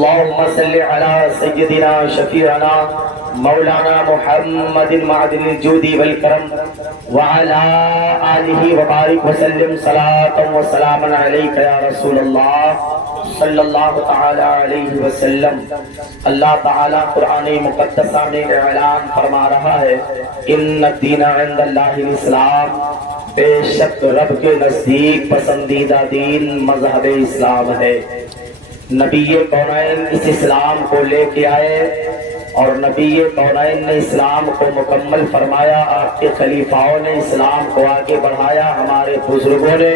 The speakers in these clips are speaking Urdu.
اللهم صل على سيدنا شفيعنا مولانا محمد معدن الجود والكرم وعلى آله وبارك وسلم صلاة وسلاما عليك يا رسول الله صلی اللہ تعالی علیہ وسلم۔ اللہ تعالیٰ قرآن مقدسہ میں اعلان فرما رہا ہے ان الدین عند اللہ الاسلام، بے شک رب کے نزدیک پسندیدہ دین مذہب اسلام ہے۔ نبی کونین اس اسلام کو لے کے آئے اور نبی کونین نے اسلام کو مکمل فرمایا، آپ کے خلیفاؤں نے اسلام کو آگے بڑھایا، ہمارے بزرگوں نے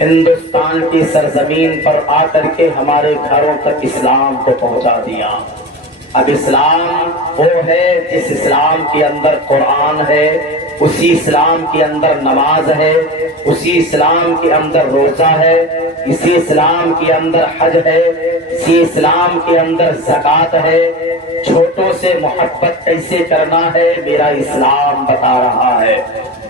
ہندوستان کی سرزمین پر آ کر کے ہمارے گھروں تک اسلام کو پہنچا دیا۔ اب اسلام وہ ہے جس اسلام کے اندر قرآن ہے، اسی اسلام کے اندر نماز ہے، اسی اسلام کے اندر روزہ ہے، اسی اسلام کے اندر حج ہے، اسی اسلام کے اندر زکوٰۃ ہے۔ چھوٹوں سے محبت کیسے کرنا ہے میرا اسلام بتا رہا ہے،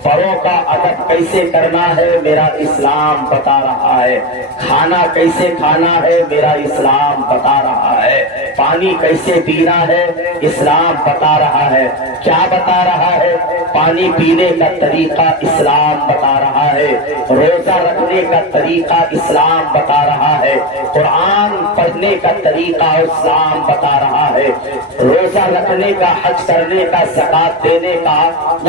بڑوں کا ادب کیسے کرنا ہے میرا اسلام بتا رہا ہے، کھانا کیسے کھانا ہے میرا اسلام بتا رہا ہے، پانی کیسے پینا ہے اسلام بتا رہا ہے۔ کیا بتا رہا ہے؟ پانی پینے کا طریقہ اسلام بتا رہا ہے، روزہ رکھنے کا طریقہ اسلام بتا رہا ہے، قرآن پڑھنے کا طریقہ اسلام بتا رہا ہے، روزہ رکھنے کا، حج کرنے کا، زکوٰۃ دینے کا،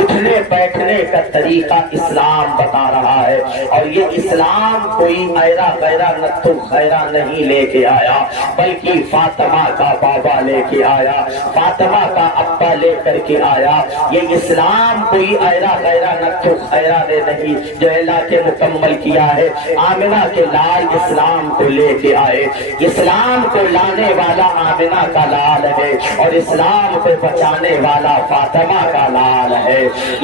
اٹھنے بیٹھنے کا طریقہ اسلام بتا رہا ہے۔ اور یہ اسلام کوئی ایرا غیرہ نتو خیرہ نہیں لے کے آیا، بلکہ فاطمہ کا بابا لے کے آیا، فاطمہ کا ابا لے کر کے آیا۔ یہ اسلام کوئی ایرا غیرہ نتو خیرہ نے نہیں جو اللہ کے مکمل کیا ہے، آمنہ کے لال اسلام کو لے کے آئے۔ اسلام کو لانے والا آمنہ کا لال ہے اور اسلام کو بچانے والا فاطمہ کا لال ہے۔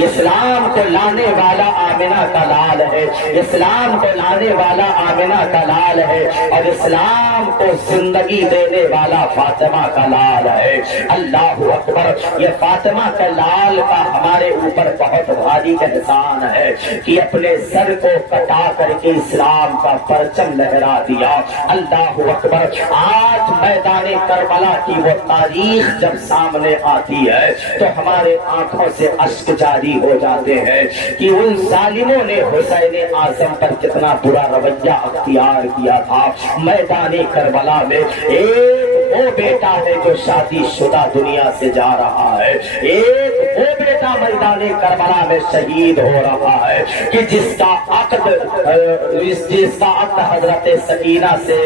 اسلام کو لانے والا آمنہ کا لال ہے، اسلام کو لانے والا آمنہ کا لال ہے اور اسلام کو زندگی دینے والا فاطمہ کا لال ہے۔ اللہ اکبر! یہ فاطمہ کا لال کا ہمارے اوپر بہت بھاری احسان ہے کہ اپنے سر کو کٹا کر کے اسلام کا پرچم لہرا دیا۔ اللہ اکبر! آج میدان کربلا کی وہ تاریخ جب سامنے آتی ہے تو ہمارے آنکھوں سے اشک جاری ہو جاتے ہیں کہ ان ظالموں نے حسین اعظم پر کتنا برا رویہ اختیار کیا تھا۔ میدان کربلا میں ایک وہ بیٹا ہے جو شادی شدہ دنیا سے جا رہا ہے، ایک وہ بیٹا میدان کربلا میں شہید ہو رہا ہے کہ جس کا عقد حضرت سکینہ سے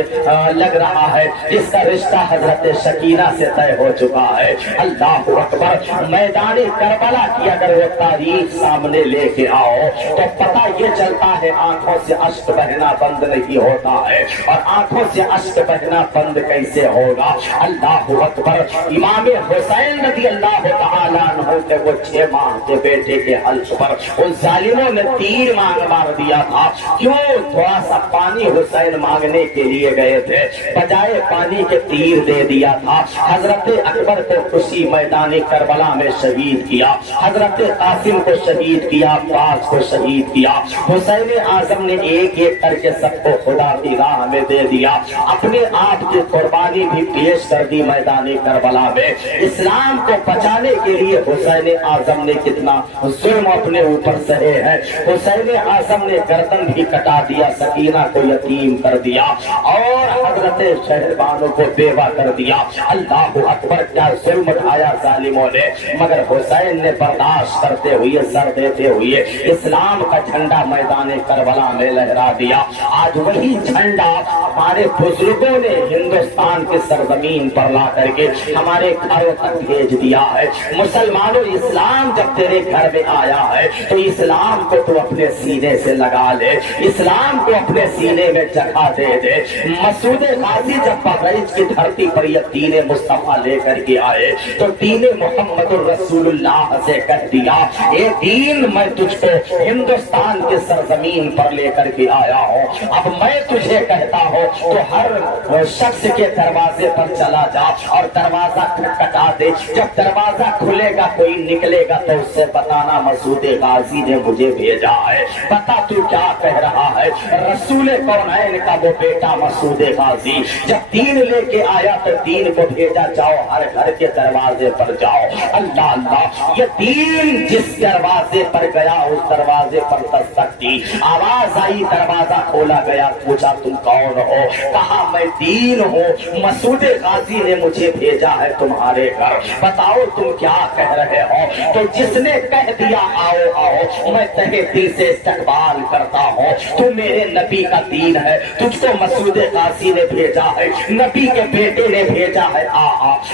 لگ رہا ہے، جس کا رشتہ حضرت سکینہ سے طے ہو چکا ہے۔ اللہ اکبر! میدان کربلا کی اگر وہ تاریخ سامنے لے کے آؤ تو پتہ یہ چلتا ہے آنکھوں سے اشک بہنا بند نہیں ہوتا ہے۔ اور آنکھوں سے اشک بہنا بند کیسے ہوگا؟ اللہ اکبر! امام حسین رضی اللہ تعالیٰ عنہ کے وہ 6 ماہ کے بیٹے کے حلق پر ان ظالموں نے تیر مار دیا تھا۔ کیوں؟ تھوڑا سا پانی حسین مانگنے کے لیے گئے تھے، بجائے پانی کے تیر دے دیا تھا۔ حضرت اکبر کو خوشی میدان کربلا میں شہید کیا، حضرت قاسم کو شہید کیا، عباس کو شہید کیا۔ حسین اعظم نے ایک ایک کر کے سب کو خدا کی راہ میں دے دیا، اپنے آپ کی قربانی بھی پیش کر دی میدان کربلا میں۔ اسلام کو بچانے کے لیے حسین اعظم نے کتنا ظلم اپنے اوپر سہے ہیں۔ حسین اعظم نے گردن بھی کٹا دیا، سکینہ کو یتیم کر دیا اور حضرت شہربانو کو بیوہ کر دیا۔ اللہ اکبر! کیا ظلم اٹھایا ظالموں نے، مگر حسین نے برداشت کرتے ہوئے، سر دیتے ہوئے اسلام کا جھنڈا میدان کربلا میں لہرا دیا۔ آج وہی جھنڈا ہمارے بزرگوں نے ہندوستان کے سرزمین پر لا کر کے ہمارے گھروں تک بھیج دیا ہے۔ مسلمانوں، اسلام جب تیرے گھر میں آیا ہے تو اسلام کو تو اپنے سینے سے لگا لے، اسلام کو اپنے سینے میں جگہ دے دے۔ مسعود غازی جب بغیج کی دھرتی پر یہ دین مصطفیٰ لے کر کے آئے تو دین محمد الرسول اللہ سے کہہ دیا، اے دین میں تجھ کو ہندوستان کے سرزمین پر لے کر کے آیا ہوں، اب میں تجھے کہتا ہوں تو ہر شخص کے دروازے پر چلا جا اور دروازہ کھٹکھٹا دے۔ جب دروازہ کھلے گا کوئی نکلے گا تو اس سے بتانا مسعود غازی نے مجھے بھیجا ہے. بتا تو کیا کہہ رہا ہے. رسول کونین کا وہ بیٹا مسعود غازی جب دین لے کے آیا تو دین کو بھیجا جاؤ ہر گھر کے دروازے پر جاؤ. اللہ اللہ، یہ دین جس دروازے پر گیا اس دروازے پر دستک دی. آواز آئی، دروازہ کھولا گیا. پوچھا تم کون ہو؟ کہا میں دین ہوں، مسعود غازی نے مجھے بھیجا ہے تمہارے گھر. بتاؤ تم کیا کہہ رہے ہو؟ تو جس نے کہہ دیا آؤ آؤ، میں تہے دل سے استقبال کرتا ہوں. تو میرے نبی کا دین ہے، تجھ کو مسعود غازی نے بھیجا ہے، نبی کے بیٹے نے بھیجا ہے. آ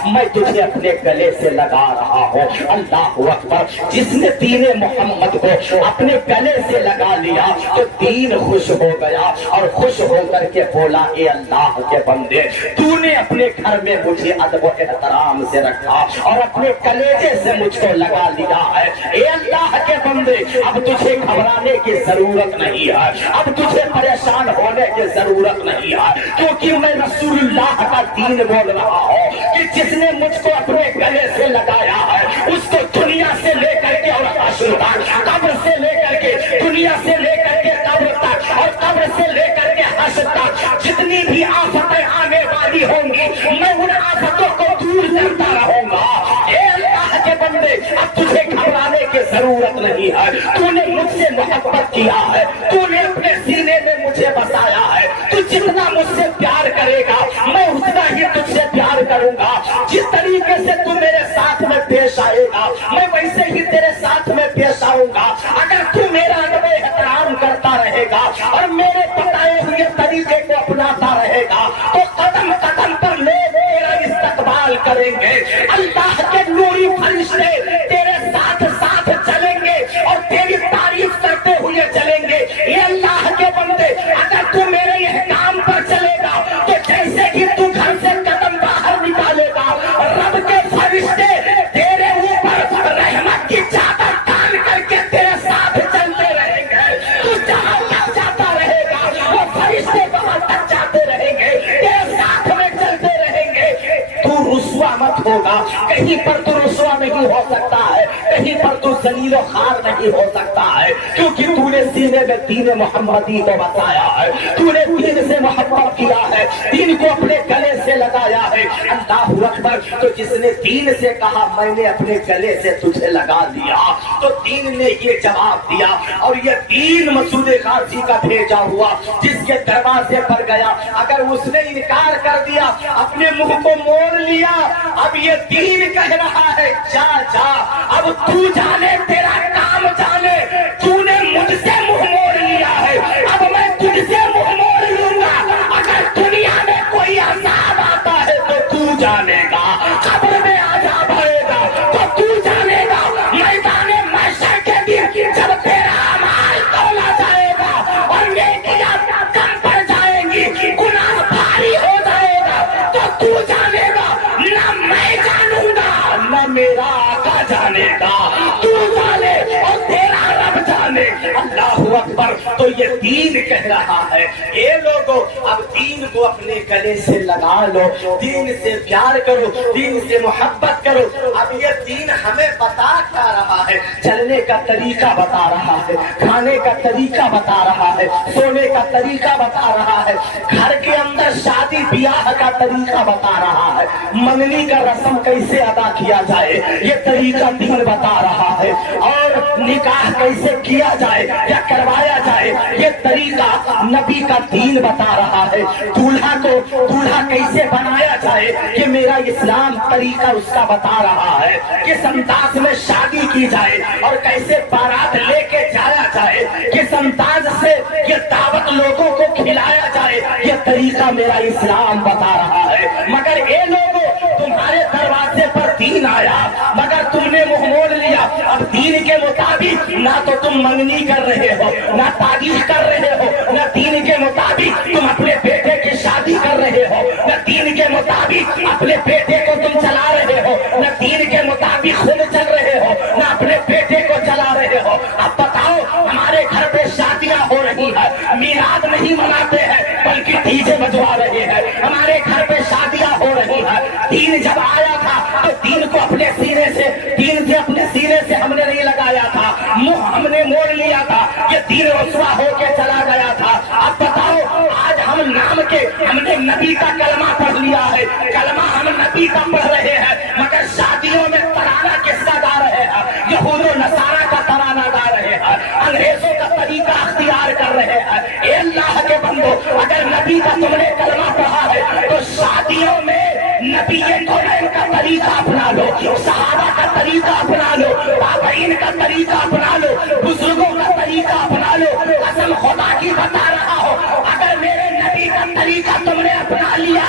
میں تجھے اپنے گلے سے لگا رہا ہوں. اللہ اکبر. جس نے دین محمد کو اپنے گلے سے لگا لیا تو دین خوش ہو گیا اور خوش ہو کر کے بولا اے اللہ کے بندے، تو نے اپنے گھر میں مجھے ادب و احترام سے رکھا اور اپنے کلیجے سے مجھ کو لگا لیا ہے. اے اللہ کے بندے، اب تجھے گھبرانے کی ضرورت نہیں ہے، اب تجھے پریشان ہونے کی ضرورت نہیں ہے، کیونکہ میں رسول اللہ کا دین بول رہا ہوں کہ جس نے مجھ کو اپنے گلے سے لگایا ہے اس کو دنیا سے لے کر کے اور حشر تک، قبر سے لے کر کے دنیا سے لے کر کے قبر تک اور قبر سے لے کر کے حشر تک جتنی بھی آفتیں آنے والی ہوں گی میں ان آفتوں کو دور کرتا رہوں گا. اے اللہ کے بندے، اب تجھے گھبرانے کی ضرورت نہیں ہے. تو نے مجھ سے محبت کیا ہے، تو نے اپنے سینے میں مجھے بسایا ہے. تو جتنا مجھ سے پیار کرے گا میں اتنا ہی تجھ سے پیار کروں گا. جس طریقے سے تو میرے ساتھ میں پیش آئے گا میں ویسے ہی تیرے ساتھ میں پیش آؤں گا. اگر تو میرا ادب احترام کرتا رہے گا اور میرے بتائے ہوئے طریقے کو اپناتا رہے گا تو قدم قدم پر لوگ تیرا استقبال کریں گے. اللہ کے نوری فرشتے تیرے ساتھ ساتھ چلیں گے اور تیری تعریف کرتے ہوئے چلیں گے. یہ اللہ کے بندے، اگر تو میرے احکام پر چلے گا تو جیسے ہی تو گھر سے قدم باہر نکالے گا رب کے فرشتے تیرے اوپر رحمت کی چادر تان کر کے تیرے ساتھ چلتے رہیں گے. تو جہاں تک جاتا رہے گا وہ فرشتے وہاں تک جاتے رہیں گے، تیرے ساتھ میں چلتے رہیں گے. تو رسوا مت ہوگا، کہیں پر تو رسوا نہیں ہو سکتا ہے، کہیں پر تو ذلیل و خوار نہیں ہو سکتا ہے، کیونکہ تو نے سینے میں دین محمدی کو بتایا ہے، تو نے دین سے محبت کیا ہے، دین کو اپنے گلے سے لگایا ہے. اللہ اکبر. تو جس نے دین سے کہا میں نے اپنے گلے سے تجھے لگا دیا تو دین نے یہ جواب دیا. اور یہ دین مسعود غازی کا بھیجا ہوا جس کے دروازے پر گیا، اگر اس نے انکار کر دیا، اپنے منہ کو موڑ لیا، اب یہ دین کہہ رہا ہے جا جا، اب تو جانے تیرا کام جانے. تو نے مجھ سے منہ موڑ لیا ہے، اب میں تجھ سے منہ موڑ لوں گا. اگر دنیا میں کوئی عذاب آتا ہے تو تو جانے گا، قبر میں عذاب آئے گا تو تو جانے گا، میدان محشر کے دن جب تیرا اعمال تولا جائے گا اور نیکیاں کم پڑ جائیں گی، گناہ بھاری ہو جائے گا تو تو جانے گا. نہ میں جانوں گا نہ میرا آقا جانے گا، تو جانے اور تیرا رب جانے. اللہ اکبر. تو یہ دین کہہ رہا ہے اے لوگوں، اب دین کو اپنے گلے سے لگا لو، دین سے پیار کرو، دین سے محبت کرو. اب یہ دین ہمیں بتا کیا رہا ہے؟ چلنے کا طریقہ بتا رہا ہے، کھانے کا طریقہ بتا رہا ہے، سونے کا طریقہ بتا رہا ہے، گھر کے اندر شادی بیاہ کا طریقہ بتا رہا ہے، منگنی کا رسم کیسے ادا کیا جائے یہ طریقہ دین بتا رہا ہے، اور نکاح کیسے کیا جائے یا کروایا جائے یہ طریقہ نبی کا دین بتا رہا ہے. دولہا کیسے بنایا جائے یہ میرا اسلام طریقہ اس کا بتا رہا ہے. کس انداز میں شادی کی جائے اور کیسے بارات لے کے جایا جائے، کس انداز سے یہ دعوت لوگوں کو کھلایا جائے یہ طریقہ میرا اسلام بتا رہا ہے. مگر اے لوگوں، تمہارے دروازے پر دین آیا مگر تم نے منہ موڑ لیا. اب دین کے مطابق نہ تو تم منگنی کر رہے ہو، نہ تعریف کر رہے ہو، نہ دین کے مطابق تم اپنے بیٹے کی شادی کر رہے ہو، نہ دین کے مطابق اپنے بیٹے کو تم چلا رہے ہو، نہ دین کے مطابق خود چل رہے ہو، نہ اپنے بیٹے کو چلا رہے ہو. اب بتاؤ، ہمارے گھر پہ شادیاں ہو رہی ہیں، میلاد نہیں مناتے ہیں بلکہ ڈی جے بجوا رہے ہیں. ہمارے گھر پہ شادیاں ہو رہی ہیں. دین جب آیا تھا تو دین کو اپنے سینے سے، دین دین سے اپنے سینے سے ہم نے نہیں لگایا تھا، منہ ہم نے موڑ لیا تھا، یہ دین رسوا ہو کے چلا گیا تھا۔ اب بتاؤ آج ہم نام کے ہم نے نبی کا کلمہ پڑھ لیا ہے، کلمہ ہم نبی کا پڑھ رہے ہیں، مگر شادیوں میں ترانہ قصہ گا رہے ہیں، یہود و نصارہ کا ترانہ گا رہے ہیں، انگریزوں کا طریقہ اختیار کر رہے ہیں۔ اے اللہ کے بندو، اگر نبی کا تم نے کلمہ پڑھا ہے تو شادیوں میں نبی کا طریقہ اپنا لو، صحابہ کا طریقہ اپنا لو، تابعین کا طریقہ اپنا لو، بزرگوں کا طریقہ اپنا لو۔ قسم خدا کی بتا رہا ہو، اگر میرے نبی کا طریقہ تم نے اپنا لیا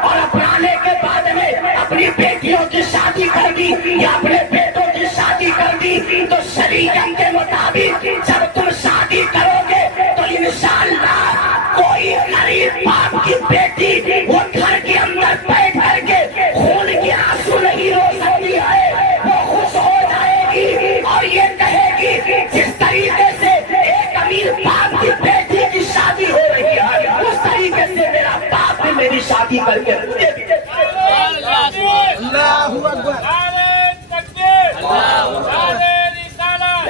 اور اپنانے کے بعد میں اپنی بیٹیوں کی شادی کر دی یا اپنے بیٹوں کی شادی کر دی تو شریعت کے مطابق جب تم شادی کرو گے تو انشاءاللہ کوئی غریب باپ کی بیٹی وہ گھر کے اندر بیٹھ کر کے خون کے آنسو نہیں رو سکتی ہے، وہ خوش ہو جائے گی اور یہ کہے گی جس طریقے سے ایک امیر باپ کی بیٹی کی شادی ہو رہی ہے اس طریقے سے میرا باپ بھی میری شادی کر کے مجھے بھی اللہ اکبر، نعرہ تکبیر، نعرہ رسالت،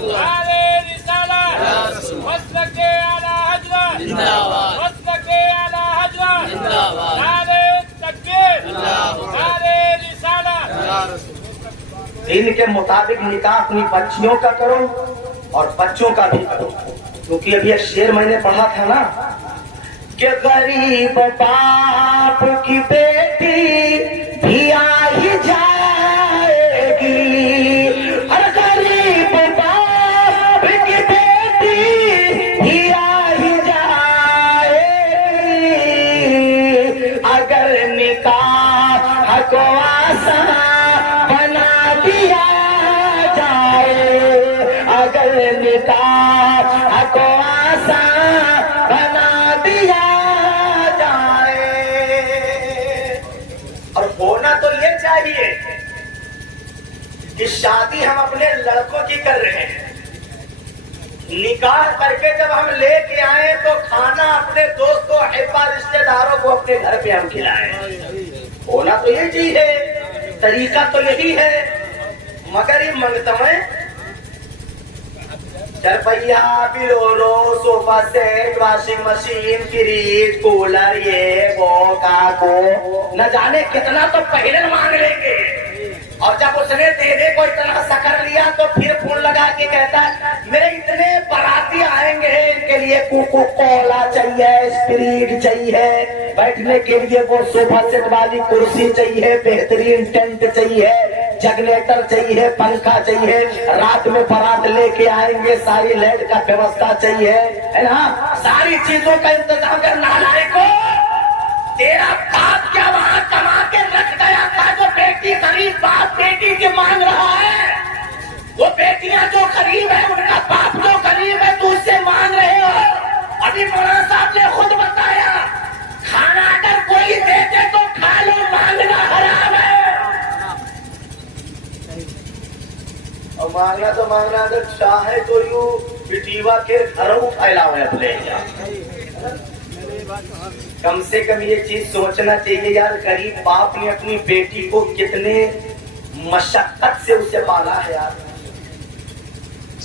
نعرہ رسالت، مسلک اعلی حضرت، مسلک اعلی حضرت، نعرہ تکبیر، نعرہ رسالت۔ دین کے مطابق نکاح اپنی بچیوں کا کرو اور بچوں کا بھی کرو، کیونکہ ابھی یہ شعر میں نے پڑھا تھا نا کہ غریب باپ کی بیٹی بھی آ ہی جائے گی، ہر غریب باپ کی بیٹی بھی آ ہی جائے گی، اگر نکاح کو آسان بنا دیا جائے، اگر نکاح کو آسان بنا دیا جائے۔ اور ہونا تو یہ چاہیے کہ شادی ہم اپنے لڑکوں کی کر رہے ہیں، نکاح کر کے جب ہم لے کے آئے تو کھانا اپنے دوستوں احباب رشتہ داروں کو اپنے گھر پہ ہم کھلائیں۔ ہونا تو یہ چیز ہے، طریقہ تو یہی ہے، مگر یہ منگتا ہے چرپیا بلورو sofa set washing machine fridge cooler یہ وہ کاکو نہ جانے کتنا تو پہلے مانگ لیں گے، اور جب اس نے دینے کو اتنا سا کر لیا تو پھر فون لگا کے کہتا ہے میرے اتنے باراتی آئیں گے ان کے لیے کوکو کولا چاہیے، اسپریٹ چاہیے، بیٹھنے کے لیے وہ صوفہ سیٹ والی کرسی چاہیے، بہترین ٹینٹ چاہیے، جنریٹر چاہیے، پنکھا چاہیے، رات میں بارات لے کے آئیں گے ساری لائٹ کا ویوستھا چاہیے، ہے نا، ساری چیزوں کا انتظام کرنا لائق۔ تیرا باپ کیا وہاں کما کے رکھ گیا تھا جو بیٹی غریب باپ بیٹی کی مانگ رہا ہے؟ وہ بیٹیاں جو غریب ہے ان کا باپ جو غریب ہے تو اس سے مانگ رہے ہو۔ ابھی مولانا صاحب نے خود بتایا کھانا اگر کوئی دے دے تو کھا لو، مانگنا حرام ہے۔ اور مانگنا تو مانگنا اگر چاہے تو یوں بٹیوا کے گھروں پھیلاؤ ہے اپنے، کم سے کم یہ چیز سوچنا چاہیے یار غریب باپ نے اپنی بیٹی کو کتنے مشقت سے اسے پالا ہے یار۔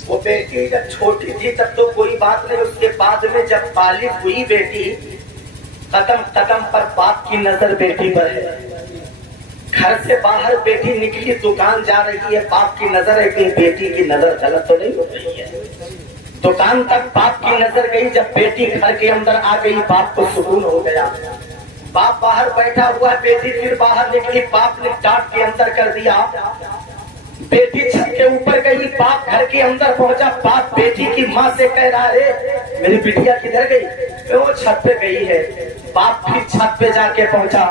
وہ بیٹی جب چھوٹی تھی تب تو کوئی بات نہیں، اس کے بعد میں جب بالغ ہوئی بیٹی قدم قدم پر باپ کی نظر بیٹی پر ہے، گھر سے باہر بیٹی نکلی دکان جا رہی ہے باپ کی نظر ہے کہ بیٹی کی نظر غلط تو نہیں ہو رہی ہے، دکان تک باپ کی نظر گئی، جب بیٹی گھر کے اندر آ گئی باپ کو سکون ہو گیا، باپ باہر بیٹھا ہوا ہے، بیٹی پھر باہر نکلی، باپ نے ڈانٹ کے اندر کر دیا، بیٹی چھت کے اوپر گئی، باپ گھر کے اندر پہنچا، باپ بیٹی کی ماں سے کہہ رہا ہے میری بٹیا کدھر گئی؟ وہ چھت پہ گئی ہے۔ باپ پھر چھت پہ جا کے پہنچا،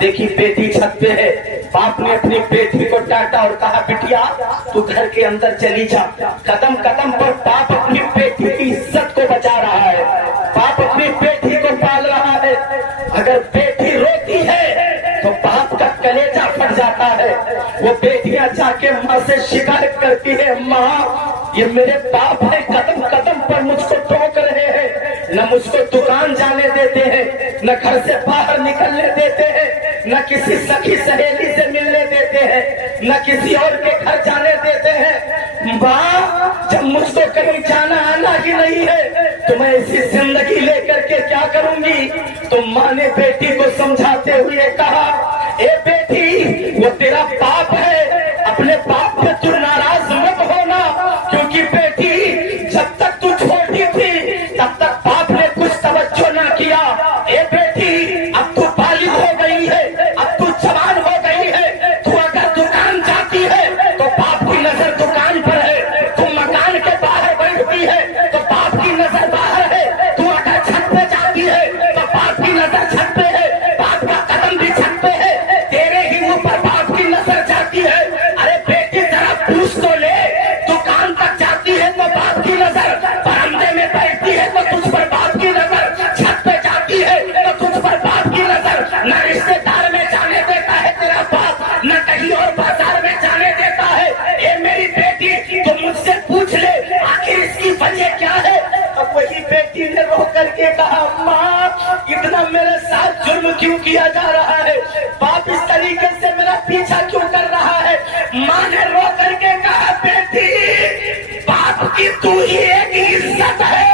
دیکھی بیٹی چھت پہ ہے، باپ نے اپنی بیٹی کو ڈانٹا اور کہا بٹیا تو گھر کے اندر چلی جا۔ قدم قدم پر باپ اپنی بیٹی کی عزت کو بچا رہا ہے، باپ اپنی بیٹی کو پال رہا ہے۔ اگر بیٹی روتی ہے تو باپ کا کلیجہ پھٹ جاتا ہے، وہ بیٹیاں جا کے ماں سے شکایت کرتی ہے ماں یہ میرے باپ ہے قدم قدم پر مجھ کو ٹوک رہے ہیں، نہ مجھ کو دکان جانے دیتے ہیں، نہ گھر سے باہر نکلنے دیتے ہیں، نہ کسی سخی سہیلی سے ملنے دیتے ہیں، نہ کسی اور کے گھر جانے دیتے ہیں۔ ماں، جب مجھ کو کہیں جانا آنا ہی نہیں ہے تو میں اسی زندگی لے کر کے کیا کروں گی؟ تو ماں نے بیٹی کو سمجھاتے ہوئے کہا، اے بیٹی، وہ تیرا باپ ہے، اپنے باپ پہ تو ناراض مت ہونا، کیونکہ بیٹی جب تک تو چھوٹی تھی تب تک باپ نے کچھ توجہ نہ کیا۔ اے بیٹی، اب تو بالغ ہو گئی ہے، اب تو جوان ہو گئی ہے، تو اگر دکان جاتی ہے تو باپ کی نظر دکان پر ہے، تو مکان کے باہر بیٹھتی ہے تو باپ کی نظر باہر ہے، تو اگر چھت پہ جاتی ہے تو باپ کی نظر چھت پہ ہے، باپ کا قدم بھی چھت پہ ہے، تیرے ہی منہ پر باپ کی نظر جاتی ہے۔ ارے بیٹی ذرا پوچھ تو لے، دکان تک جاتی ہے تو باپ کی نظر، برندے میں بیٹھتی ہے تو تجھ پر باپ کی نظر، چھت پہ جاتی ہے تو تجھ پر باپ کی نظر، نہ رشتے دار میں جانے دیتا ہے تیرا باپ، نہ کہیں اور بازار میں جانے دیتا ہے۔ اے میری بیٹی، تو مجھ سے پوچھ لے آخر اس کی وجہ کیا ہے؟ اب وہی بیٹی نے رو کر کے کہا، ماں، اتنا میرے ساتھ جرم کیوں کیا جا رہا ہے؟ باپ اس طریقے سے میرا پیچھا کیوں کر رہا ہے؟ ماں نے رو کر کے کہا، بیٹی، باپ کی تو ہی ایک عزت ہے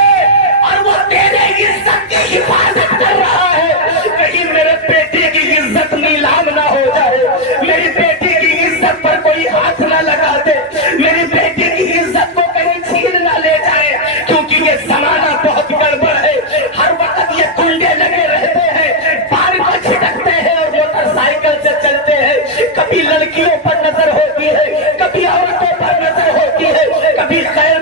اور وہ تیرے عزت کی حفاظت کر رہا ہے، کہیں میرے بیٹے کی عزت نیلام نہ ہو جائے، میری بیٹی کی عزت پر کوئی ہاتھ نہ لگا دے، میری بیٹی کی عزت کو کہیں چھین نہ لے جائے، کیونکہ یہ زمانہ بہت گڑبڑ ہے، ہر وقت یہ کنڈے لگے رہتے ہیں، پار کو چھٹکتے ہیں اور موٹر سائیکل سے چلتے ہیں، کبھی لڑکیوں پر نظر ہوتی ہے، کبھی عورتوں پر نظر ہوتی ہے، کبھی خیر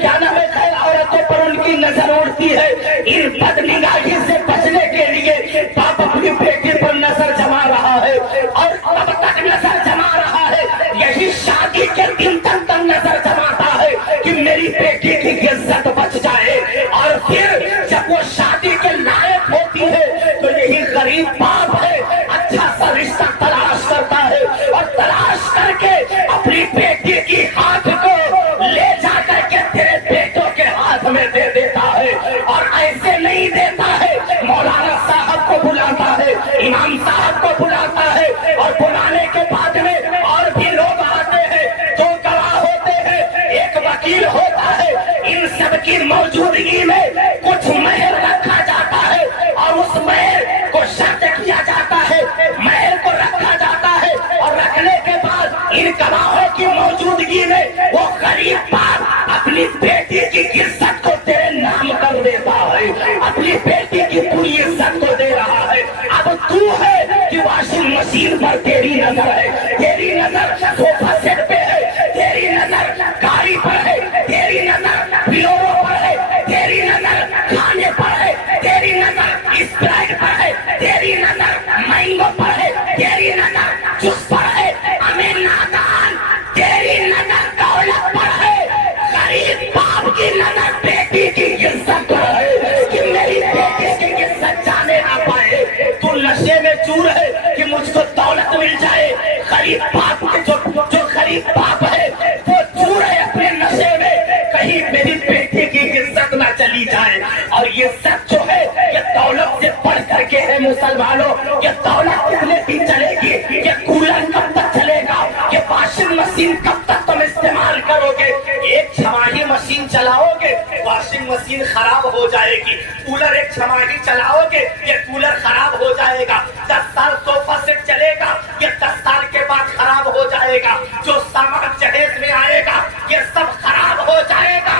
کیا نام ہے، خیر عورتوں پر ان کی نظر اڑتی ہے۔ ان بدنگاہی سے بچنے کے لیے باپ اپنی بیٹی پر نظر جما رہا ہے، اور اب تک نظر جما رہا ہے، یہی شادی کے دن تک نظر جماتا ہے کہ میری بیٹی کی عزت بچ جائے، اور پھر جب وہ شادی کے لائق ہوتی ہے تو یہی غریب باپ ہے اچھا سا رشتہ تلاش کرتا ہے، اور تلاش کر کے اپنی بیٹی کی ہاتھ کو لے جا کر کے تیرے بیٹوں کے ہاتھ میں دے دیتا ہے، اور ایسے نہیں دیتا ہے، مولانا صاحب کو بلاتا ہے، امام صاحب کو بلاتا ہے، اور بلانے کے بعد میں اور بھی لوگ آتے ہیں، دو گواہ ہوتے ہیں، ایک وکیل ہوتا ہے، ان سب کی موجودگی میں کچھ مہر رکھا جاتا ہے، اور اس مہر کو شرط کیا جاتا ہے، مہر کو رکھا جاتا ہے، اور رکھنے کے بعد ان گواہوں کی موجودگی میں وہ غریب باپ اپنی بیٹی کی عزت کو تیرے نام کر دیتا ہے، اپنی بیٹی کی پوری عزت کو دے رہا ہے۔ اب تو ہے کہ واشنگ مشین پر تیری نظر ہے، تیری نظر صوفہ سیٹ پہ ہے، تیری نظر گاڑی پر ہے، تیری نظر پیورو پر ہے، تیری نظر کھانے پر ہے، تیری نظر اسپرائٹ پر ہے، تیری نظر مینگو پر ہے، تیری نظر جوس پر ہے، امین نادان تیری نظر دولت پر ہے، غریب باپ کی نظر بیٹی کی عزت پر ہے کہ میری بیٹی کی عزت جانے نہ پائے۔ تو نشے میں چور ہے کہ مجھ کو دولت مل جائے، غریب باپ کے جو غریب باپ ہے وہ چور ہے اپنے نشے میں، کہیں میری بیٹی کی عزت نہ چلی جائے۔ اور یہ سب جو ہے یہ دولت سے بڑھ کر کے ہے مسلمانوں، یہ دولت کتنے دن چلے گی؟ یہ کولر کب تک چلے گا؟ یہ واشنگ مشین کب تک تم استعمال کرو گے؟ ایک چھماہی مشین چلاؤ گے، واشنگ مشین خراب ہو جائے گی، کولر ایک چھماہی چلاؤ گے، یہ کولر خراب ہو جائے گا، 10 سال صوفہ سیٹ چلے گا، یہ 10 سال کے بعد خراب ہو جائے گا، جو سامان جہیز میں آئے گا یہ سب خراب ہو جائے گا۔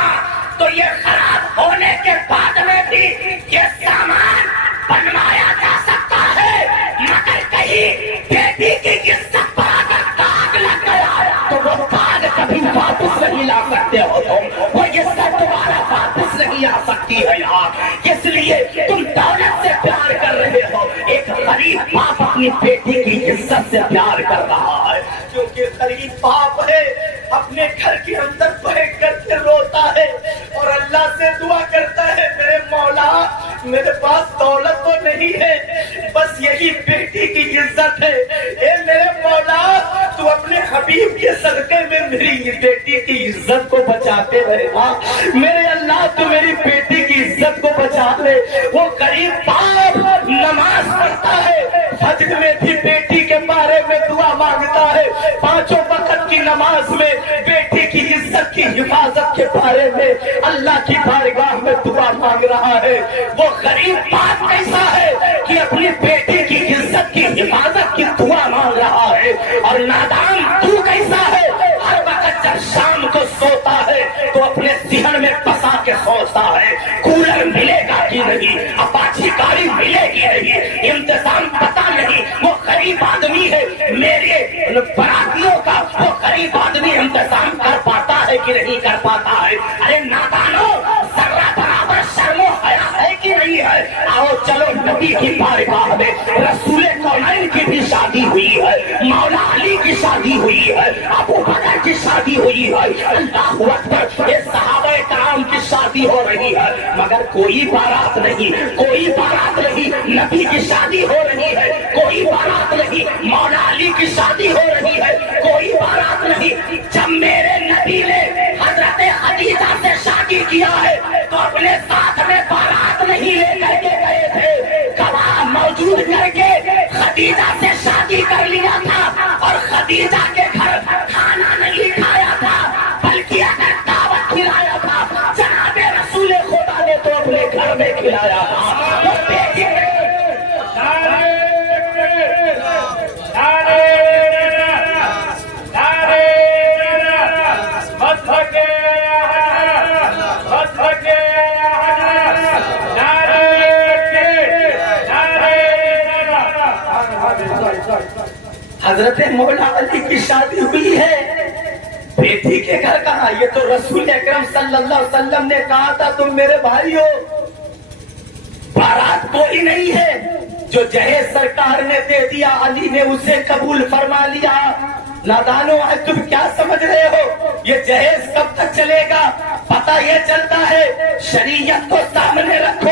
تو یہ خراب ہونے کے بعد میں بھی یہ سامان بنوایا جا سکتا ہے، مگر کہیں بیٹی کی عزت پر اگر داغ لگ گیا تو وہ داغ کبھی واپس نہیں لا سکتے ہو تم، وہ عزت دوبارہ واپس نہیں آ سکتی ہے یار۔ اس لیے تم دولت سے پیار کر رہے ہو، ایک غریب باپ اپنی بیٹی کی عزت سے پیار کر رہا ہے، کیونکہ غریب باپ ہے اپنے گھر کے اندر بیٹھ کر کے روتا ہے اور اللہ سے دعا کرتا ہے، میرے مولا میرے پاس دولت تو نہیں ہے، بس یہی بیٹی کی عزت ہے، اے میرے مولا تو اپنے حبیب کے صدقے میں میری بیٹی کی عزت کو بچاتے رہے، میرے اللہ تو میری بیٹی کی کی عزت کو بچا لے. وہ غریب باپ نماز پڑھتا ہے, فجر میں بھی بیٹی کے بارے میں دعا مانگتا ہے, 5 وقت کی نماز میں بیٹی کی عزت کی حفاظت کے بارے میں اللہ کی بارگاہ میں دعا مانگ رہا ہے. وہ غریب باپ کیسا ہے کہ اپنی بیٹی کی عزت کی حفاظت کی دعا مانگ رہا ہے. اور نادان تو کیسا ہے, ہر وقت جب شام کو سوتا ہے تو اپنے ذہن میں پسا کے سوچتا ہے کولر ملے گا کہ نہیں, اپاچی گاڑی ملے گی نہیں, انتظام پتا نہیں. وہ غریب آدمی ہے, میرے براتیوں کا وہ غریب آدمی انتظام کر پاتا ہے کہ نہیں کر پاتا ہے. ارے نادانو, ذرہ برابر شرم و حیا ہے کہ نہیں ہے؟ آؤ چلو نبی کی بارگاہ میں رسول کونین کی بھی شادی ہوئی ہے, مولا علی کی شادی ہوئی ہے, ابو بکر کی شادی ہوئی ہے, اللہ اکبر, یہ صحابہ کرام کی شادی ہو رہی ہے, مگر کوئی بارات نہیں, کوئی بارات نہیں. نبی کی شادی ہو رہی ہے, کوئی بارات نہیں. مولا علی کی شادی ہو رہی ہے, کوئی بارات نہیں. جب میرے نبی نے حضرت خدیجہ سے شادی کیا ہے تو اپنے ساتھ میں بارات نہیں لے کر کے گئے تھے, گواہ موجود کر کے خدیجہ سے شادی کر لیا تھا. اور خدیجہ کے گھر کھانا نہیں کھایا تھا, بلکہ اگر دعوت کھلایا تھا جناب رسول خدا نے تو اپنے گھر میں کھلایا تھا. حضرت مولا علی کی شادی ہوئی ہے, بیٹی کے گھر کہاں؟ یہ تو رسول اکرم صلی اللہ علیہ وسلم نے کہا تھا تم میرے بھائی ہو. بارات کوئی نہیں ہے, جو جہیز سرکار نے دے دیا علی نے اسے قبول فرما لیا. نادانو, آج تم کیا سمجھ رہے ہو یہ جہیز کب تک چلے گا؟ پتہ یہ چلتا ہے شریعت کو سامنے رکھو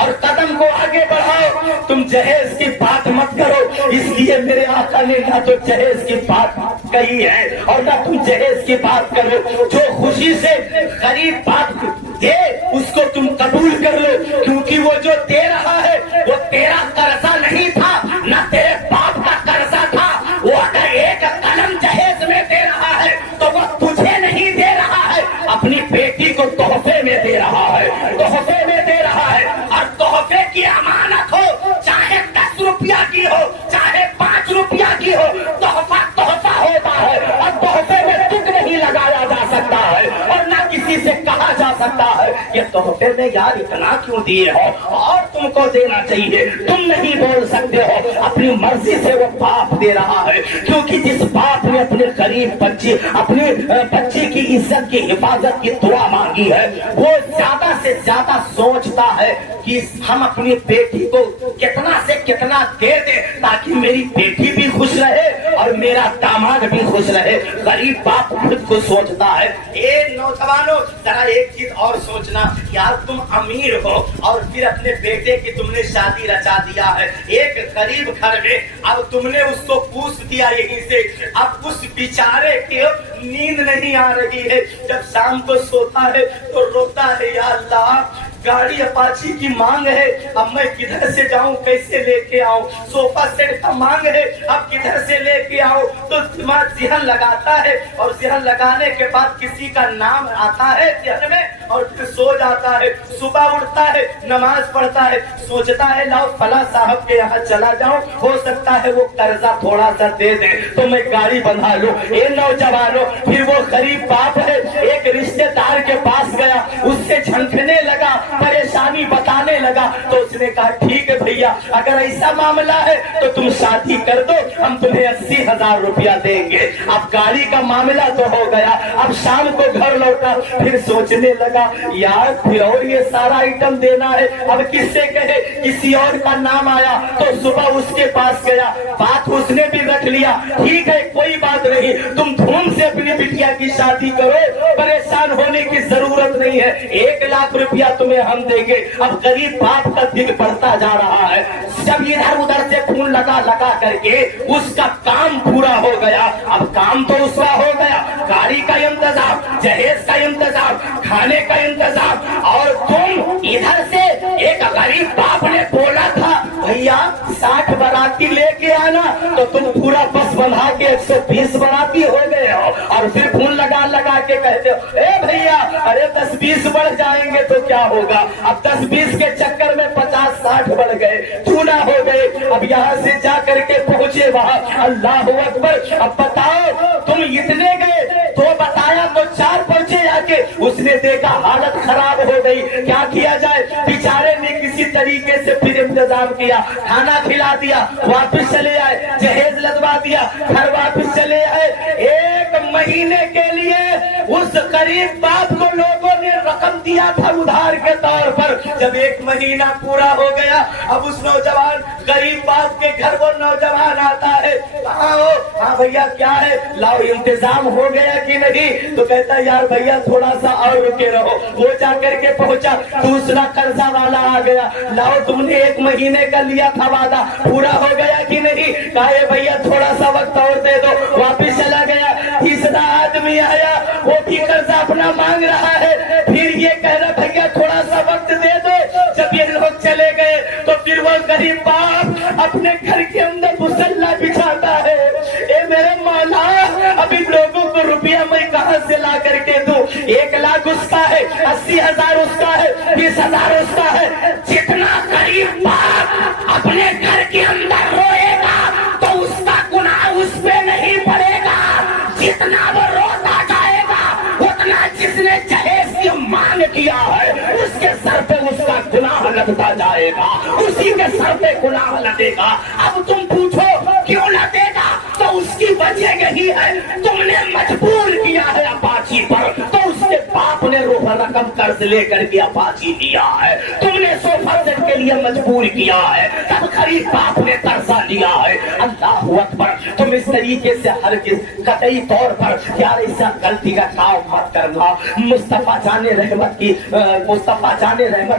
اور قدم کو آگے بڑھاؤ. تم جہیز کی بات مت کرو, اس لیے میرے آقا نے نہ تو جہیز کی بات کہی ہے اور نہ تم جہیز کی بات کرو. جو خوشی سے غریب باپ دے اس کو تم قبول کر لو, کیونکہ وہ جو دے رہا ہے وہ تیرا قرضہ نہیں تھا, نہ تیرے باپ کا قرضہ تھا. وہ اگر ایک قلم جہیز میں دے رہا ہے تو وہ تجھے نہیں دے رہا ہے, اپنی بیٹی کو تحفے میں دے رہا ہے, تحفے میں دے رہا ہے. اور تحفے کی امانت ہو, چاہے 10 روپیہ کی ہو, چاہے 5 روپیہ کی ہو, تحفہ تحفہ ہوتا ہے اور تحفے میں تک نہیں لگایا جا سکتا ہے اور نہ کسی سے کہا جا سکتا ہے یہ تحفے میں یار اتنا کیوں دیے ہو, اور تم کو دینا چاہیے. تم نہیں بول سکتے ہو, اپنی مرضی سے وہ باپ دے رہا ہے, کیونکہ جس باپ نے اپنے غریب بچی اپنے بچے کی عزت کی حفاظت کی دعا مانگی ہے وہ زیادہ سے زیادہ سوچتا ہے کہ ہم اپنی بیٹی کو کتنا سے کتنا دے دیں تاکہ میری بیٹی بھی خوش رہے اور میرا داماد بھی خوش رہے. غریب باپ خود کو سوچتا ہے. اے نوجوانوں, ذرا ایک چیز اور سوچنا, یار تم امیر ہو اور پھر اپنے بیٹے کی تم نے شادی رچا دیا ہے ایک غریب گھر میں, اب تم نے اس کو پوچھ دیا یہیں سے, اب اس بیچارے کے نیند نہیں آ رہی ہے, جب شام کو سوتا ہے تو روتا ہے, یا اللہ گاڑی اپاچی کی مانگ ہے, اب میں کدھر سے جاؤں, کیسے لے کے آؤں, صوفہ سیٹ کا مانگ ہے, اب کدھر سے لے کے آؤں. تو ذہن لگاتا ہے اور ذہن لگانے کے بعد کسی کا نام آتا ہے ذہن میں اور پھر سو جاتا ہے. صبح اٹھتا ہے, نماز پڑھتا ہے, سوچتا ہے لاؤ فلاں صاحب کے یہاں چلا جاؤں, ہو سکتا ہے وہ قرضہ تھوڑا سا دے دیں تو میں گاڑی بندھا لوں. اے نوجوانوں, پھر وہ غریب باپ ہے ایک رشتے دار کے پاس گیا, اس سے جھنکنے لگا, پریشانی بتانے لگا, تو اس نے کہا ٹھیک ہے بھیا, اگر ایسا معاملہ ہے تو تم شادی کر دو, ہم تمہیں 80,000 روپیہ دیں گے. اب گاڑی کا معاملہ تو ہو گیا. اب شام کو گھر لوٹا, پھر سوچنے لگا یار پھر اور یہ سارا آئٹم دینا ہے, اب کس سے کہے, کسی اور کا نام آیا تو صبح اس کے پاس گیا, بات اس نے بھی رکھ لیا, ٹھیک ہے کوئی بات نہیں, تم دھوم سے اپنی بٹیا کی شادی کرو, پریشان ہونے کی ضرورت نہیں ہے, 1 لاکھ روپیہ تمہیں ہم دیں گے. اب غریب باپ کا دل بڑھتا جا رہا ہے. جب ادھر ادھر سے فون لگا کر کے اس کا کام پورا ہو گیا. اب کام تو اس کا ہو گیا, گاڑی کا انتظام, جہیز کا انتظام, کھانے کا انتظام, اور تم ادھر سے ایک غریب باپ نے بولا تھا بھیا 60 باراتی لے کے آنا, تو تم پورا بس بنا کے 120 باراتی ہو گئے ہو, اور پھر فون لگا کے کہتے ہو اے بھیا ارے 10-20 بڑھ جائیں گے تو کیا ہوگا. اب 10-20 کے چکر میں 50-60 بڑھ گئے, چونا ہو گئے. اب یہاں سے جا کر کے پہنچے وہاں, اللہ اکبر. اب بتاؤ تم اتنے گئے, 2 بتایا تو 4 پہنچے آ کے. اس نے دیکھا حالت خراب ہو گئی, کیا کیا جائے. بیچارے نے کسی طریقے سے پھر انتظام کیا, کھانا کھلا دیا, واپس چلے آئے, جہیز لدوا دیا, گھر واپس چلے آئے. 1 مہینے کے لیے اس غریب باپ کو لوگوں نے رقم دیا تھا ادھار کے طور پر. جب 1 مہینہ پورا ہو گیا, اب اس نوجوان غریب باپ کے گھر وہ نوجوان آتا ہے, ہاں بھیا کیا ہے, لاؤ انتظام ہو گیا کہ نہیں. تو کہتا یار بھیا تھوڑا سا اور رکے رہو. وہ جا کر کے پہنچا, دوسرا قرضہ والا آ گیا, لاؤ تم نے 1 مہینے کا لیا تھا وعدہ پورا ہو گیا کہ نہیں. کہا بھیا تھوڑا سا وقت اور دے دو, واپس چلا گیا. تیسرا آدمی آیا, وہ بھی قرضہ اپنا مانگ رہا ہے, پھر یہ کہہ رہا بھیا تھوڑا سا وقت دے دو. جب یہ لوگ چلے گئے تو پھر وہ غریب باپ اپنے گھر کے اندر مسلح بچھاتا ہے. اے میرے مولا اب ان لوگوں کو روپیہ میں کہاں سے لا کر کے دوں. 1 لاکھ اس کا ہے, 80,000 اس کا ہے, 20,000 اس کا ہے. جتنا غریب باپ اپنے گھر کے اندر روئے گا تو اس کا گناہ اس پہ نہیں پڑے گا. جتنا وہ روتا جائے گا اتنا جس نے جہیز کی مانگ کیا ہے اس کے سر پہ اس کا گناہ لگتا جائے گا, اسی کے سر پہ گناہ لگے گا. اب تم پوچھو کیوں لگے گا, تو اس کی وجہ یہی ہے تم نے مجبور کیا ہے اپاچی پر. تو اس کے باپ نے رقم قرض لے کر کے اپاچی دیا ہے, تم نے 100% کے لیے مجبور کیا ہے, تب غریب باپ نے قرضہ لیا ہے. اللہ اکبر. تم اس طریقے سے ہرگز قطعی طور پر یار ایسا غلطی کا کام مت کرنا. مصطفیٰ جان رحمت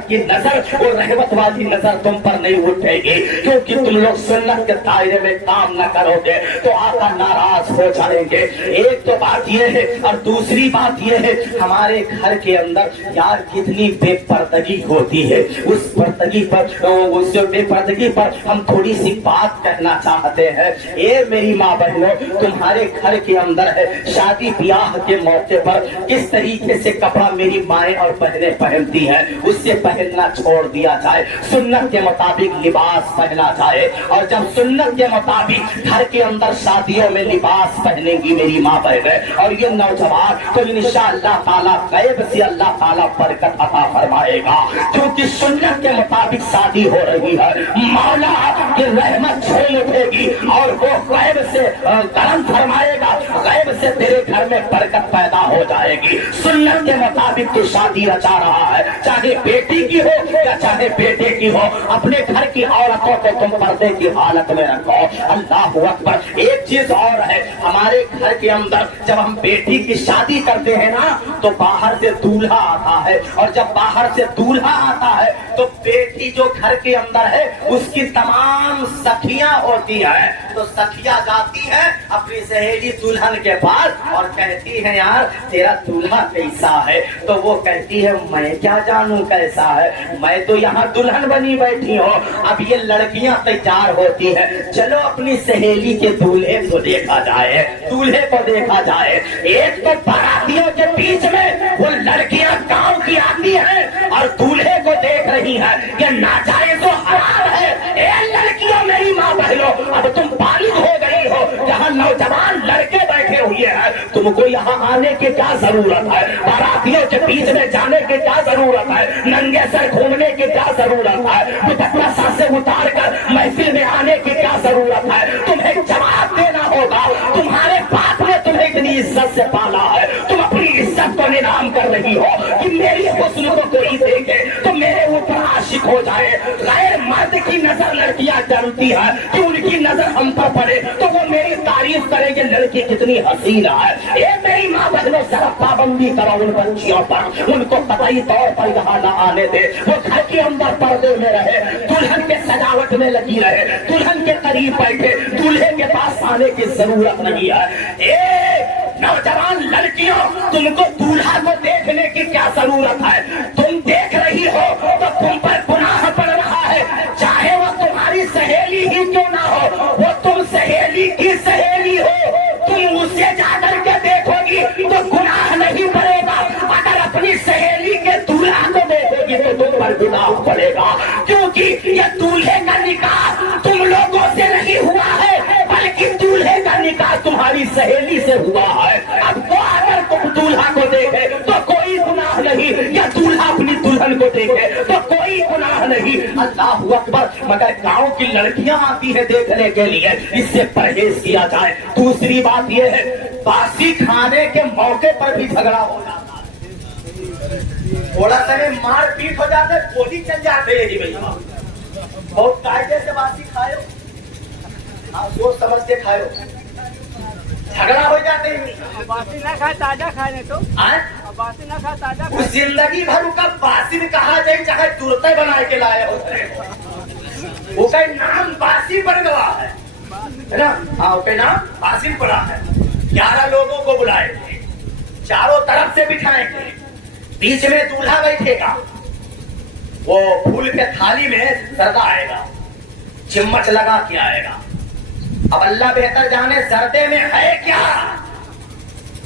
کی نظر وہ رحمت والی نظر تم پر نہیں اٹھے گی, کیونکہ تم لوگ سنت کے دائرے میں کام نہ کرو گے تو آقا ناراض ہو جائیں گے. ایک تو بات یہ ہے, اور دوسری بات یہ ہے ہمارے گھر کے اندر یار کتنی بے پردگی ہوتی ہے. اس بے پردگی پر ہم تھوڑی سی بات کہنا چاہتے ہیں. اے میری ماں بہنوں, تمہارے گھر کے اندر ہے شادی بیاہ کے موقع پر کس طریقے سے کپڑا میری مائیں اور بہنیں پہنتی ہیں اس سے پہننا چھوڑ دیا جائے. سنت کے مطابق لباس پہنا جائے, اور جب سنت کے مطابق گھر کے اندر شادیوں میں لباس پہنیں گی میری ماں بہنیں اور یہ نوجوان, تو انشاءاللہ تعالیٰ غیب سے اللہ تعالیٰ برکت عطا فرمائے گا. کیونکہ سنت کے مطابق شادی ہو رہی ہے, مولا کی رحمت چھوڑ اٹھے گی اور وہ غیب سے کرم فرمائے گا, غیب سے تیرے گھر میں برکت پیدا ہو جائے گی. سنت کے مطابق تو شادی رچا رہا ہے, چاہے بیٹی کی ہو یا چاہے بیٹے کی ہو, اپنے گھر کی عورتوں کو تم پردے کی حالت میں رکھو. اللہ اکبر. ایک چیز اور ہے, ہمارے گھر کے اندر جب ہم بیٹی کی شادی کرتے ہیں نا تو باہر سے دولہا آتا ہے, اور جب باہر سے دولہا آتا ہے تو بیٹی جو گھر کے اندر ہے اس کی تمام سکھیاں ہوتی ہیں, تو سکھیاں جاتی ہیں اپنی سہیلی دلہن کے پاس اور کہتی ہیں یار تیرا دولہا کیسا ہے, تو وہ کہتی ہے میں کیا جانوں کیسا ہے, میں تو یہاں دلہن بنی بیٹھی ہوں. اب یہ لڑکیاں تیار ہوتی ہیں, چلو اپنی سہیلی کے دولہے کو دیکھا جائے, دولہے کو دیکھا جائے. ایک تو باراتیوں کے بیچ میں وہ لڑکیاں گاؤں کی آتی ہیں اور دولہے کو دیکھ رہی ہیں کہ ناجائز و حرام ہے. اے لڑکیوں میری ماں بہنوں, اب تم بالغ ہو گئی ہو, یہاں نوجوان لڑکے بیٹھے ہوئے ہیں, تم کو یہاں آنے کی کیا ضرورت ہے, باراتیوں کے بیچ میں جانے کی کیا ضرورت ہے, ننگے سر گھومنے کی کیا ضرورت ہے, دوپٹہ سر سے اتار کر محفل میں آنے کی کیا ضرورت ہے. تمہیں جواب دینا ہوگا, تمہارے باپ نے تمہیں اتنی عزت سے پالا ہے, تم اپنی عزت کو نیلام کر رہی ہو کہ میری حسن کو کوئی دیکھے تو میرے اوپر عاشق ہو جائے. غیر مرد کی نظر لڑکیاں ڈرتی ہے کہ ان کی نظر ہم پر پڑے تو وہ میری تعریف کرے کہ لڑکی کتنی حسین ہے. اے میری میری ماں بہنوں ذرا پابندی کرو ان بچیوں پر، ان کو قطعی طور پر یہاں نہ آنے دے، وہ گھر کے اندر پردے میں رہے، دلہن کے سجاوٹ میں لگی رہے، دلہن کے قریب بیٹھے، دولہے کے پاس آنے کی ضرورت نہیں ہے۔ نوجوان لڑکیوں، تم کو دولہا کو دیکھنے کی کیا ضرورت ہے؟ تم دیکھ رہی ہو تو تم پر گناہ پڑ رہا ہے، چاہے وہ تمہاری سہیلی ہی کیوں نہ ہو، وہ تم سہیلی کی سہیلی ہو، تم اسے جا کر کے دیکھو گی تو گناہ نہیں پڑے گا، اگر اپنی سہیلی کے دولہا کو دیکھو گی تو تم پر گناہ پڑے گا، کیونکہ یہ دولہے کا نکاح تم لوگوں سے نہیں ہوا ہے، بلکہ دولہے کا نکاح تمہاری سہیلی سے ہوا ہے۔ اب وہ اگر تم دولہا کو دیکھے تو کوئی گناہ نہیں، یا دولہا اپنی دلہن کو دیکھے تو کوئی گناہ نہیں۔ اللہ اکبر۔ مگر گاؤں کی لڑکیاں آتی ہیں دیکھنے کے لیے، اس سے پرہیز کیا جائے۔ دوسری بات یہ ہے، باسی کھانے کے موقع پر بھی جھگڑا ہو جاتا ہے، تھوڑا سا مار پیٹ ہو جاتے، گولی چل جاتے ہیں جی بھائی، بہت قاعدے سے باسی کھائے ہو، آپ سوچ سمجھ کے کھائے ہو، جھگڑا ہو جاتے ہیں۔ باسی نہ کھائے تازہ کھائے تو باسی نہ کھائے تازہ، زندگی بھر کا باسی کہا جائے، چاہے ترتے بنا کے لائے ہوتے، وہ کا نام باسی پڑ گیا ہے نا، ہاں اس کا نام باسی پڑا ہے۔ 11 لوگوں کو بلائے گے، چاروں طرف سے بٹھائیں گے، بیچ میں دولہا بیٹھے گا، وہ پھول کے تھالی میں زردہ آئے گا، چمچ لگا کے آئے گا۔ اب اللہ بہتر جانے زردے میں ہے کیا۔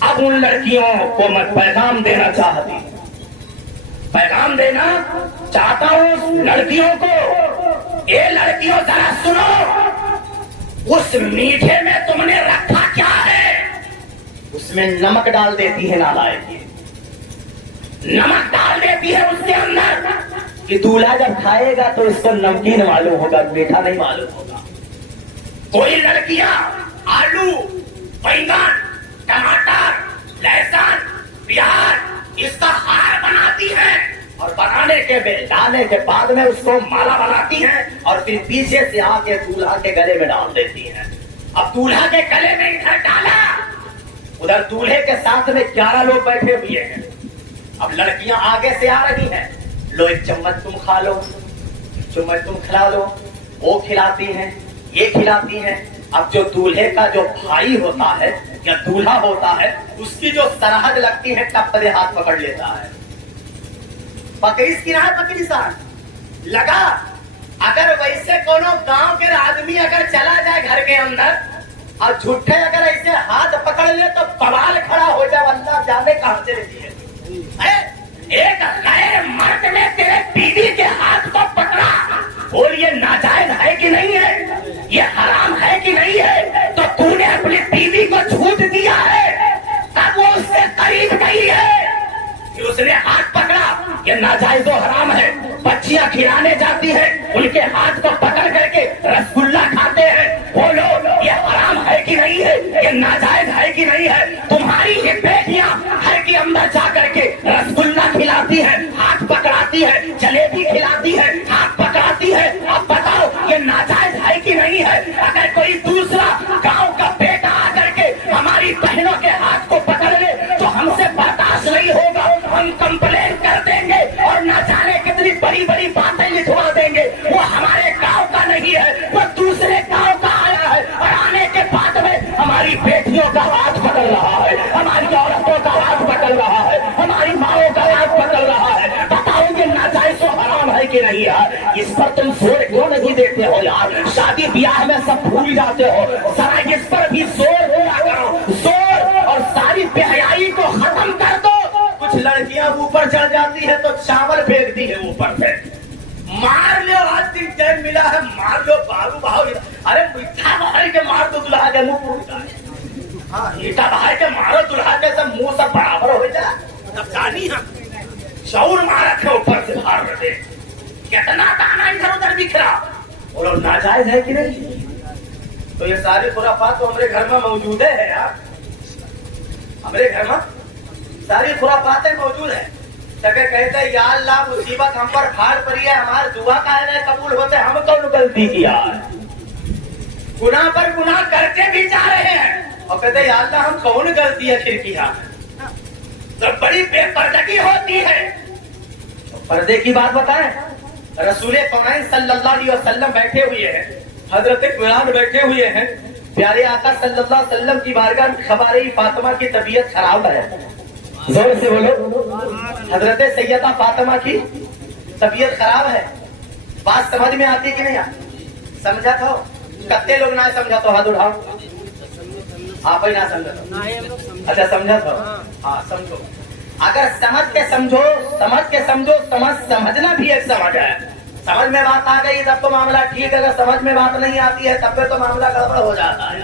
اب ان لڑکیوں کو میں پیغام دینا چاہتی ہوں، پیغام دینا چاہتا ہوں لڑکیوں کو، اے لڑکیوں ذرا سنو، اس میٹھے میں تم نے رکھا کیا ہے؟ اس میں نمک ڈال دیتی ہے نالائق، نمک ڈال دیتی ہے اس کے اندر کہ دولہا جب کھائے گا تو اس کو نمکین معلوم ہوگا، میٹھا نہیں معلوم ہوگا۔ کوئی لڑکیاں آلو، بینگن، ٹماٹر، لہسن، پیاز اس کا ہار بناتی ہیں، اور بنانے کے ڈالنے کے بعد میں اس کو مالا بناتی ہیں، اور پھر پیچھے سے آ کے دولہا کے گلے میں ڈال دیتی ہیں۔ اب دولہا کے گلے میں ادھر ڈالا، ادھر دولہے کے ساتھ میں 11 لوگ بیٹھے ہوئے ہیں۔ اب لڑکیاں آگے سے آ رہی ہیں، لو ایک چمچ تم کھا لو، چمچ تم کھلا لو، وہ کھلاتی ہیں، یہ کھلاتی ہیں۔ اب جو دولہے کا جو بھائی ہوتا ہے یا دولہا ہوتا ہے، اس کی جو سرحد لگتی ہے ٹپ دے ہاتھ پکڑ لیتا ہے، پکڑی کی نہ پکڑی ساتھ لگا۔ اگر ویسے کونو گاؤں کے آدمی اگر چلا جائے گھر کے اندر اور جھوٹے اگر ایسے ہاتھ پکڑ لے تو بوال کھڑا ہو جائے، اللہ جانے کہاں سے لیتی ہے۔ ایک غیر مرد نے تیرے بیوی کے ہاتھ کو پکڑا، اور یہ ناجائز ہے کہ نہیں ہے، یہ حرام ہے کہ نہیں ہے، تو تو نے اپنی بیوی کو جھوٹ دیا ہے، تب وہ اس سے قریب گئی ہے کہ اس نے ہاتھ پکڑا، یہ ناجائز و حرام ہے۔ بچیاں کھلانے جاتی ہیں، ان کے ہاتھ کو پکڑ کر کے رسگلہ کھاتے ہیں، بولو یہ حرام ہے کہ نہیں ہے، یہ ناجائز ہے کہ نہیں ہے۔ تمہاری یہ بیٹیاں گھر کے اندر جا کر کے رسگلہ کھلاتی ہے، ہاتھ پکڑاتی ہے، جلیبی کھلاتی ہے، ہاتھ پکڑاتی ہے، اب بتاؤ یہ ناجائز ہے کہ نہیں ہے؟ اگر کوئی دوسرا گاؤں کا بیٹا آ کر کے ہماری بہنوں کے ہاتھ کو پکڑ لے تو ہم سے برداشت نہیں ہوگا، ہم کمپلین کر دیں گے اور نہ جانے کتنی بڑی بڑی باتیں لکھوا دیں گے۔ وہ ہمارے گاؤں کا نہیں ہے، وہ دوسرے گاؤں کا آیا ہے، اور آنے کے بعد میں ہماری بیٹیوں کا ہاتھ پکڑ رہا ہے، ہماری عورتوں کا ہاتھ پکڑ رہا ہے، ہماری ماؤں کا ہاتھ پکڑ رہا ہے۔ بتاؤ یہ ناجائز و حرام ہے کہ نہیں ہے؟ اس پر تم زور کیوں نہیں دیتے ہو یار؟ شادی بیاہ میں سب بھول جاتے ہو، ذرا اس پر بھی زور دیا کرو، زور، اور ساری بے حیائی کو ختم کر دو۔ کچھ لڑکیاں اوپر چڑھ جاتی ہے تو چاول پھینکتی ہے اوپر سے، مار لو، آج دن ٹائم ملا ہے مار لو، بارو بہاؤ، ارے میٹھا بہار کے مار تو دلہا کے منہ پھوٹتا ہے، ہاں میٹھا بہار کے مارو دلہا کے سب منہ سب برابر ہو جائے، تب جانی ہم شعور مارا تھے اوپر سے بھار رہے، کتنا دانا ادھر ادھر بکھرا، بولو ناجائز ہے کہ نہیں؟ تو یہ ساری خرافات تو ہمارے گھر میں موجود ہے یار، ہمارے گھر میں ساری خرافاتیں موجود ہیں۔ تاکہ کہتے ہیں یا اللہ مصیبت ہم پر پھاڑ پڑی ہے، ہمارے دعا کا ہے قبول ہوتے، ہم کون غلطی کیا ہے؟ گناہ پر گناہ کرتے بھی جا رہے ہیں، اور کہتے ہیں یا اللہ ہم کون غلطی ہے پھر کیا؟ تو بڑی بے پردگی ہوتی ہے. پردے کی بات بتائیں. رسول کونین صلی اللہ علیہ وسلم بیٹھے ہوئے ہیں, حضرت عمران بیٹھے ہوئے ہیں, پیارے آقا صلی اللہ علیہ وسلم کی بارگاہ میں خبر آئی فاطمہ کی طبیعت خراب ہے. زور سے بولو. حضرت سیدہ فاطمہ کی طبیعت خراب ہے. بات سمجھ میں آتی کہ نہیں آتی؟ سمجھا تھا کتے لوگ نہ سمجھا تو ہاتھ اٹھاؤ. آپ ہی نہ سمجھا تھا. اچھا سمجھا تھا. ہاں سمجھو. اگر سمجھ کے سمجھو, سمجھنا بھی ایک سمجھ ہے. سمجھ میں بات آ گئی تب تو معاملہ ٹھیک ہے, اگر سمجھ میں بات نہیں آتی ہے تب پہ تو معاملہ گڑبڑ ہو جاتا ہے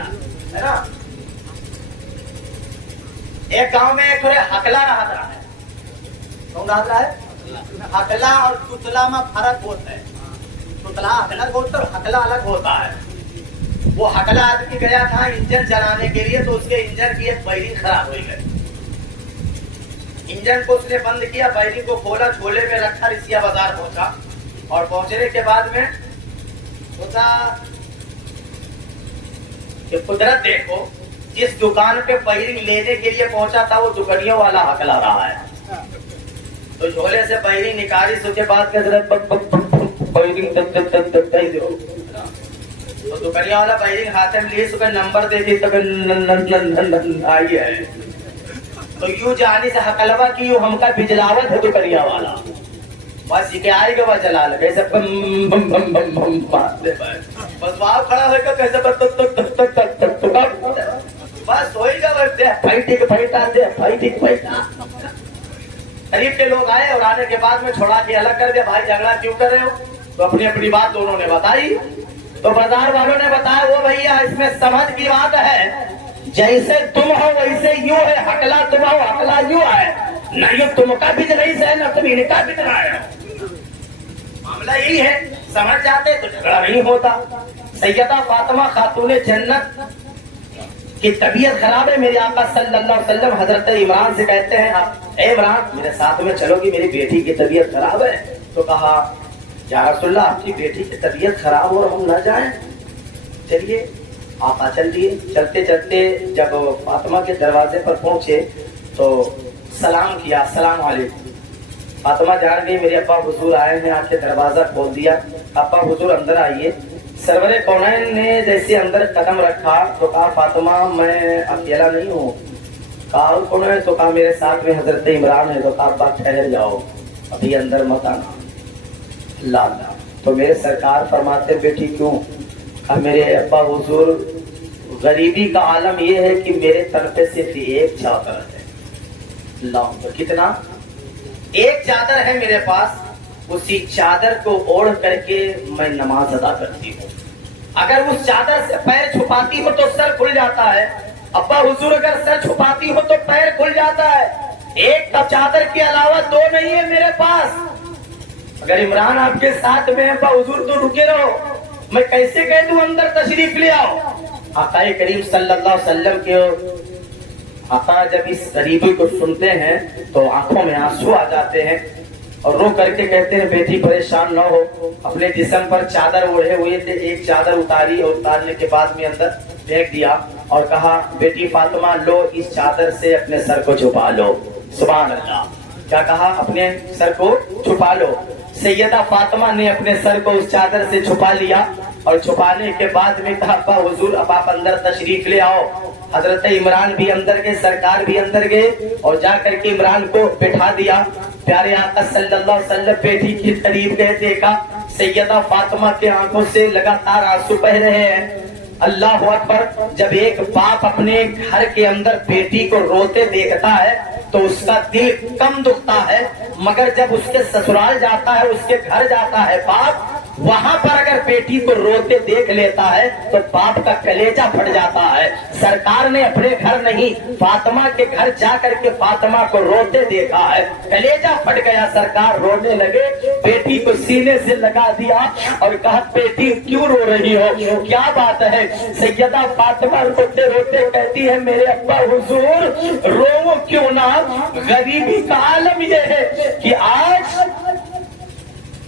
نا. ایک گاؤں میں ایک تھوڑے ہکلا رہا ہے. کون رہا ہے؟ ہکلا اور چتلا میں فرق ہوتا ہے. چتلا الگ ہوتا ہے اور ہکلا الگ ہوتا ہے. وہ ہکلا آدمی گیا تھا انجن چلانے کے لیے, تو اس کے انجن کی ایک بیرنگ خراب ہوئی گئی. انجن کو اس نے بند کیا, بیرنگ کو کھولا, جھولے میں رکھا, رسیا بازار پہنچا, اور پہنچنے کے بعد میں سوچا کہ قدرت دیکھو, جس دکان پہ بیرنگ لینے کے لیے پہنچا تھا وہ دکانیوں والا ہکلا رہا ہے. تو جھولے سے بیرنگ نکالی, سو کے بعد بیرنگ تو دکانیوں والا بیرنگ ہاتھ میں لیے, صبح نمبر دے دی تو آئی ہے. تو یوں جانی سے ہکلوا کی یوں ہم کا بجلاوت ہے دکانیا والا. بس یہ آئے گا وہ جلا لے کیسے بم بم بم بم بم بس وہاں کھڑا ہو کر کیسے بس ہوئے گا. قریب کے لوگ آئے اور آنے کے بعد میں چھوڑا کے الگ کر دیا. بھائی جھگڑا کیوں کر رہے ہو؟ تو اپنی اپنی بات دونوں نے بتائی. تو بازار والوں نے بتایا وہ بھیا اس میں سمجھ کی بات ہے, جیسے تم ہو ویسے یوں ہے, ہکلا تم ہو ہکلا یوں ہے, نہ یہ تم کا بج رہی ہے نہ تم ان کا بج رہا ہے. معاملہ یہی ہے, سمجھ جاتے تو جھگڑا نہیں ہوتا. سیدہ فاطمہ خاتون جنت کی طبیعت خراب ہے. میرے آقا صلی اللہ علیہ وسلم حضرت عمران سے کہتے ہیں اے عمران میرے ساتھ میں چلو گی, میری بیٹی کی طبیعت خراب ہے. تو کہا یا رسول اللہ آپ کی بیٹی کی طبیعت خراب ہو اور ہم نہ جائیں؟ چلیے. آقا چل دیے. چلتے چلتے جب فاطمہ کے دروازے پر پہنچے تو سلام کیا, السلام علیکم. فاطمہ جان گئی میرے ابا حضور آئے ہیں, آ کے دروازہ کھول دیا. ابا حضور اندر آئیے. سرور کونین نے جیسے اندر قدم رکھا تو کہا فاطمہ میں اکیلا نہیں ہوں. کہا کون ہے؟ تو کہا میرے ساتھ میں حضرت عمران ہے. تو کہا ابا ٹھہر جاؤ, ابھی اندر مت آنا. لالا تو میرے سرکار فرماتے بیٹی کیوں؟ کہا میرے ابا حضور غریبی کا عالم یہ ہے کہ میرے تن پہ صرف ایک چادر ہے. لاؤ تو کتنا؟ ایک چادر ہے میرے پاس, اسی چادر کو اوڑھ کر کے میں نماز ادا کرتی ہوں. اگر اس چادر سے پیر چھپاتی ہو تو سر کھل جاتا ہے. ابا حضور اگر سر چھپاتی ہو تو پیر کھل جاتا ہے. ایک چادر کے علاوہ دو نہیں ہے میرے پاس. اگر عمران آپ کے ساتھ میں ابا حضور تو رکے رہو, میں کیسے کہہ دوں اندر تشریف لے آؤ. آقا کریم صلی اللہ علیہ وسلم کے آقا جب اس غریبی کو سنتے ہیں تو آنکھوں میں آنسو آ جاتے ہیں اور رو کر کے کہتے ہیں بیٹی پریشان نہ ہو. اپنے جسم پر چادر اوڑھے ہوئے تھے, ایک چادر اتاری اور اتارنے کے بعد میں اندر پھینک دیا اور کہا بیٹی فاطمہ لو اس چادر سے اپنے سر کو چھپا لو. سبحان اللہ. کیا کہا؟ اپنے سر کو چھپا لو. سیدہ فاطمہ نے اپنے سر کو اس چادر سے چھپا لیا اور چھپانے کے بعد میں کہا ابا حضور اب آپ اندر تشریف لے آؤ. حضرت عمران بھی اندر گئے, سرکار بھی اندر گئے اور جا کر کے عمران کو بٹھا دیا. پیارے آقا صلی اللہ علیہ وسلم بیٹی کی قریب گئے, دیکھا سیدہ فاطمہ کے آنکھوں سے لگاتار آنسو بہ رہے ہیں. اللہ اکبر. جب ایک باپ اپنے گھر کے اندر بیٹی کو روتے دیکھتا ہے تو اس کا دل کم دکھتا ہے, مگر جب اس کے سسرال جاتا ہے, اس کے گھر جاتا ہے باپ, وہاں پر اگر بیٹی کو روتے دیکھ لیتا ہے تو باپ کا کلیجہ پھٹ جاتا ہے. سرکار نے اپنے گھر نہیں فاطمہ کے گھر جا کر کے فاطمہ کو روتے دیکھا ہے, کلیجہ پھٹ گیا. سرکار رونے لگے, بیٹی کو سینے سے لگا دیا اور کہا بیٹی کیوں رو رہی ہو, کیا بات ہے؟ سیدہ فاطمہ روتے روتے کہتی ہے میرے ابا حضور رو کیوں نہ, غریبی کا عالم یہ ہے کہ آج